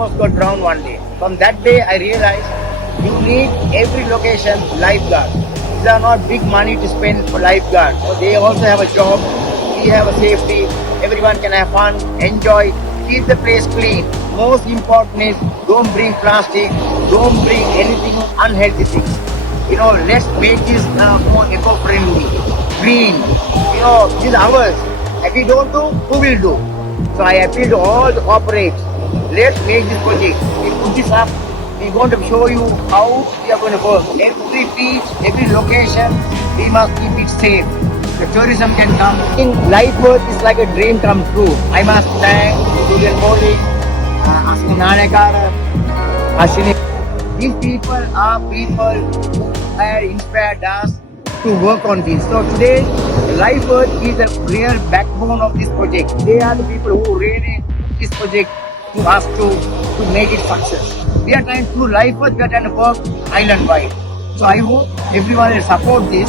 almost got drowned one day. From that day, I realized you need every location lifeguard. These are not big money to spend for lifeguard. So they also have a job. We have a safety. Everyone can have fun, enjoy, keep the place clean. Most important is don't bring plastic, don't bring anything unhealthy things. Let's make this more eco-friendly, green. This is ours. If we don't do, who will do? So I appeal to all the corporates. Let's make this project. We put this up. We're going to show you how we are going to work. Every beach, every location, we must keep it safe. The tourism can come. In Lifeworth is like a dream come true. I must thank Julian Bowling, Asmi Nanekara, Ashini. These people are people who have inspired us to work on this. So today, Lifeworth is the real backbone of this project. They are the people who really this project to us to make it success. We are trying to do Lifeworth, we are trying to work island-wide. So I hope everyone will support this.